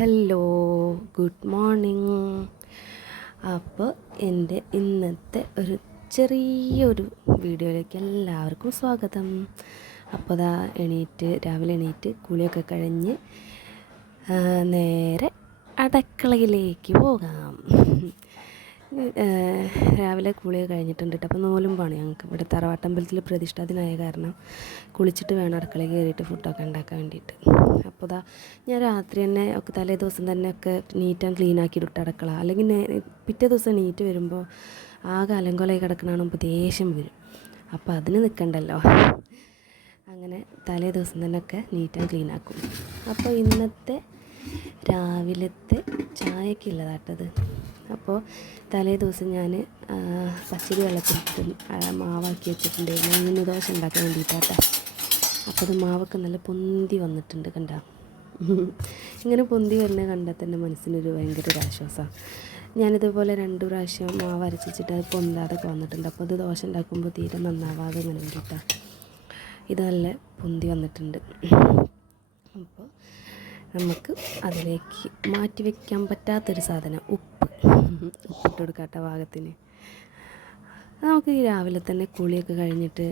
Hello, good morning. അപ്പോൾ എൻ്റെ ഇന്നത്തെ ഒരു ചെറിയൊരു വീഡിയോയിലേക്ക് എല്ലാവർക്കും സ്വാഗതം. അപ്പോൾ രാവിലെ എണീറ്റ് കുളിയൊക്കെ കഴിഞ്ഞ് നേരെ അടുക്കളയിലേക്ക് പോകാം. രാവിലെ കുളി കഴിഞ്ഞിട്ടുണ്ട് കേട്ടോ. അപ്പോൾ നോലുമ്പാണ് ഞങ്ങൾക്ക് ഇവിടെ തറവാട്ടമ്പലത്തിൽ പ്രതിഷ്ഠാ ദിനമായ കാരണം കുളിച്ചിട്ട് വേണം അടുക്കളയിൽ കയറിയിട്ട് ഫുഡൊക്കെ ഉണ്ടാക്കാൻ വേണ്ടിയിട്ട്. അപ്പോൾ ഞാൻ രാത്രി തന്നെ ഒക്കെ തലേ ദിവസം തന്നെ ഒക്കെ നീറ്റ് ആൻഡ് ക്ലീൻ ആക്കിയിട്ട് അടുക്കള, അല്ലെങ്കിൽ പിറ്റേ ദിവസം നീറ്റ് വരുമ്പോൾ ആകെ അലങ്കോലമായി കിടക്കണാണുമ്പോൾ ദേഷ്യം വരും. അപ്പോൾ അതിന് നിൽക്കണ്ടല്ലോ, അങ്ങനെ തലേ ദിവസം തന്നെ ഒക്കെ നീറ്റ് ആൻഡ് ക്ലീൻ ആക്കും. അപ്പോൾ ഇന്നത്തെ രാവിലത്തെ ചായക്കുള്ളതാട്ടത്. അപ്പോൾ തലേ ദിവസം ഞാൻ പച്ചരി വെള്ളത്തിലിട്ട് മാവാക്കി വെച്ചിട്ടുണ്ടായിരുന്നു ഉഴുന്ന് ദോശ ഉണ്ടാക്കാൻ വേണ്ടിയിട്ടാട്ടോ. അപ്പോൾ അത് മാവൊക്കെ നല്ല പൊന്തി വന്നിട്ടുണ്ട്, കണ്ട. ഇങ്ങനെ പൊന്തി വരുന്നത് കണ്ടാൽ തന്നെ മനസ്സിനൊരു ഭയങ്കര ഒരു ആശ്വാസമാണ്. ഞാനിതുപോലെ 2 പ്രാവശ്യം മാവ് അരച്ച് വെച്ചിട്ട് അത് പൊന്താതൊക്കെ വന്നിട്ടുണ്ട്. അപ്പോൾ അത് ദോശ ഉണ്ടാക്കുമ്പോൾ തീരെ നന്നാവാതെ ഇങ്ങനെ വേണ്ടിയിട്ടാണ്. ഇത് നല്ല പൊന്തി വന്നിട്ടുണ്ട്. അപ്പോൾ നമുക്ക് അതിലേക്ക് മാറ്റി വയ്ക്കാൻ പറ്റാത്തൊരു സാധനം ഉപ്പിട്ട് കൊടുക്കാത്ത പാകത്തിന്. നമുക്ക് ഈ രാവിലെ തന്നെ കുളിയൊക്കെ കഴിഞ്ഞിട്ട്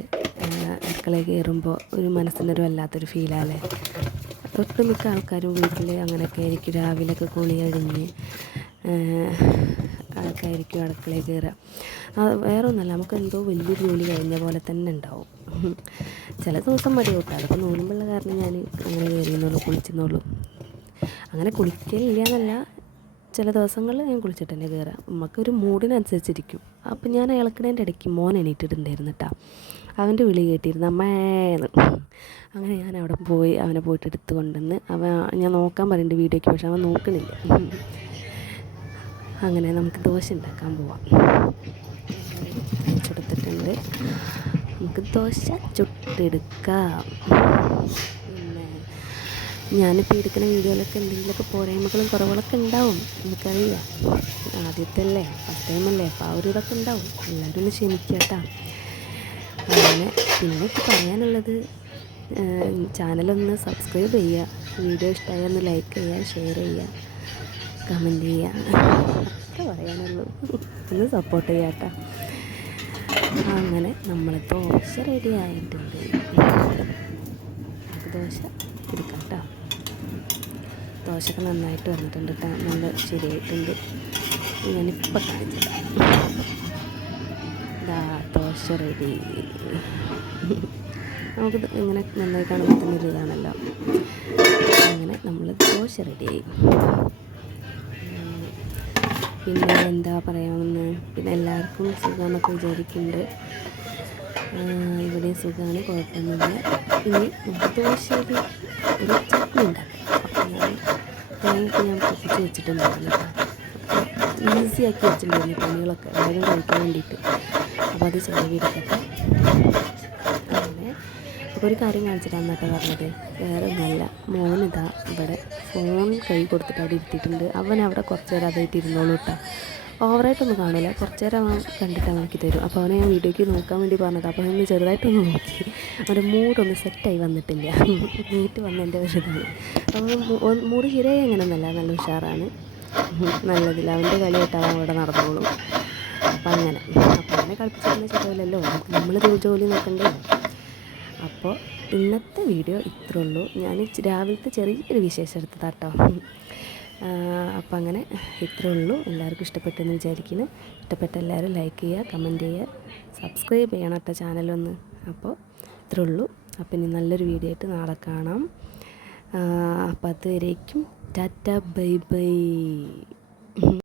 അടുക്കളയിൽ കയറുമ്പോൾ ഒരു മനസ്സിനൊരു വല്ലാത്തൊരു ഫീലല്ലേ. ഒട്ടുമിക്ക ആൾക്കാരും വീട്ടിൽ അങ്ങനെയൊക്കെ ആയിരിക്കും, രാവിലെയൊക്കെ കുളി കഴിഞ്ഞ് ആൾക്കായിരിക്കും അടുക്കളയിൽ കയറുക. വേറെ ഒന്നുമല്ല, നമുക്ക് എന്തോ വലിയൊരു ജോലി കഴിഞ്ഞ പോലെ തന്നെ ഉണ്ടാവും. ചില ദിവസം മടി കൂട്ടാം, അതൊക്കെ നോലുമ്പുള്ള കാരണം ഞാൻ അങ്ങനെ കയറിയെന്നുള്ളൂ, കുളിച്ചെന്നുള്ളൂ. അങ്ങനെ കുളിക്കലില്ല എന്നല്ല, ചില ദിവസങ്ങളിൽ ഞാൻ കുളിച്ചിട്ട് തന്നെ കയറാം. നമുക്കൊരു മൂഡിനനുസരിച്ചിരിക്കും. അപ്പോൾ ഞാൻ ഇളക്കണേൻ്റെ ഇടയ്ക്ക് മോൻ എണീറ്റിട്ടുണ്ടായിരുന്നു കേട്ടോ. അവൻ്റെ വിളി കേട്ടിരുന്നു അമ്മേന്ന്. അങ്ങനെ ഞാൻ അവിടെ പോയി അവനെ പോയിട്ട് എടുത്ത് കൊണ്ടുവന്ന് ഞാൻ നോക്കാൻ പറയുന്നുണ്ട് വീഡിയോയ്ക്ക്, പക്ഷെ അവൻ നോക്കണില്ല. അങ്ങനെ നമുക്ക് ദോശ ഉണ്ടാക്കാൻ പോവാം. ചുടുത്തിട്ടുണ്ട്, നമുക്ക് ദോശ ചുട്ടെടുക്കാം. ഞാനിപ്പോൾ എടുക്കുന്ന വീഡിയോയിലൊക്കെ എന്തെങ്കിലുമൊക്കെ പോരായ്മകളും കുറവുകളൊക്കെ ഉണ്ടാവും, എനിക്കറിയില്ല. ആദ്യത്തെ അല്ലേ, ഫസ്റ്റ് ടൈമല്ലേ, അപ്പോൾ ആ ഒരു ഇതൊക്കെ ഉണ്ടാവും. എല്ലാവരും ഒന്ന് ക്ഷമിക്കുക കേട്ടോ. അങ്ങനെ പിന്നെ പറയാനുള്ളത്, ചാനലൊന്ന് സബ്സ്ക്രൈബ് ചെയ്യുക, വീഡിയോ ഇഷ്ടമായാൽ ഒന്ന് ലൈക്ക് ചെയ്യുക, ഷെയർ ചെയ്യുക, കമൻറ്റ് ചെയ്യുക, അത്ര പറയാനുള്ളൂ. ഒന്ന് സപ്പോർട്ട് ചെയ്യുക കേട്ടോ. അങ്ങനെ നമ്മൾ ദോശ റെഡി ആയിട്ടുണ്ട്. ദോശ എടുക്കാം കേട്ടോ. ദോശയൊക്കെ നന്നായിട്ട് വന്നിട്ടുണ്ട് കേട്ടോ, നല്ല ശരിയായിട്ടുണ്ട്. ഞാനിപ്പോൾ കാണിച്ചത് ദോശ റെഡി. നമുക്ക് ഇങ്ങനെ നന്നായി കാണുമ്പോൾ തന്നെ ഒരു ഇതാണല്ലോ. അങ്ങനെ നമ്മൾ ദോശ റെഡിയായി. പിന്നെ എന്താ പറയാമെന്ന്, പിന്നെ എല്ലാവർക്കും സുഖമെന്നൊക്കെ വിചാരിക്കുന്നുണ്ട്. ഇവിടെ സുഖമാണ്, കുഴപ്പമൊന്നുമില്ല. ഇനി ദോശയിൽ ഒരു ചട്നി ഉണ്ടാക്കാം. അപ്പോൾ തേങ്ങയൊക്കെ ഞാൻ പൊട്ടിച്ച് വെച്ചിട്ടുണ്ടായിരുന്നു കേട്ടോ. അപ്പോൾ ഈസിയാക്കി വെച്ചിട്ടുണ്ടായിരുന്നു പണികളൊക്കെ എല്ലാവരും കഴിക്കാൻ വേണ്ടിയിട്ട്. അപ്പോൾ അത് ചെലവിയെടുക്കട്ടെ. അങ്ങനെ അപ്പോൾ ഒരു കാര്യം കാണിച്ചിട്ടാണ് കേട്ടോ പറഞ്ഞത്, വേറെ ഒന്നുമല്ല. മോനിതാ ഇവിടെ ഫോൺ കൈ കൊടുത്തിട്ട് അവിടെ ഇരുത്തിയിട്ടുണ്ട്. അവൻ അവിടെ കുറച്ച് നേരം അതായിട്ട് ഇരുന്നോളൂ കേട്ടോ. ഓവറായിട്ടൊന്നും കാണില്ല, കുറച്ച് നേരം അവൻ കണ്ടിട്ട് അവനക്ക് തരും. അപ്പോൾ അവനെ ഞാൻ വീഡിയോയ്ക്ക് നോക്കാൻ വേണ്ടി പറഞ്ഞത്. അപ്പോൾ അവന് ചെറുതായിട്ടൊന്ന് നോക്കി, അവൻ്റെ മൂഡൊന്ന് സെറ്റായി വന്നിട്ടില്ല. നീറ്റ് വന്ന എൻ്റെ ഒരു ഇതാണ്. അപ്പോൾ മൂഡ് ശരിയായി അങ്ങനെയൊന്നല്ല, നല്ല ഉഷാറാണ്, നല്ലതില്ല. അവൻ്റെ കളിയായിട്ട് അവൻ അവിടെ നടന്നോളും. അപ്പോൾ അങ്ങനെ കളിപ്പിച്ചിരുന്ന ശരിയല്ലല്ലോ, നമ്മൾ ജോലി നോക്കണ്ടേ. അപ്പോൾ ഇന്നത്തെ വീഡിയോ ഇത്രേ ഉള്ളൂ. ഞാൻ രാവിലത്തെ ചെറിയൊരു വിശേഷം എടുത്തതാട്ടോ. അപ്പം അങ്ങനെ ഇത്രേ ഉള്ളൂ. എല്ലാവർക്കും ഇഷ്ടപ്പെട്ടെന്ന് വിചാരിക്കുന്നു. ഇഷ്ടപ്പെട്ട എല്ലാവരും ലൈക്ക് ചെയ്യുക, കമൻറ്റ് ചെയ്യുക, സബ്സ്ക്രൈബ് ചെയ്യണം കേട്ടോ ചാനലൊന്ന്. അപ്പോൾ ഇത്രേ ഉള്ളൂ. അപ്പം ഇനി നല്ലൊരു വീഡിയോ ആയിട്ട് നാളെ കാണാം. അപ്പോൾ അതുവരേക്കും ടാറ്റ, ബൈ ബൈ.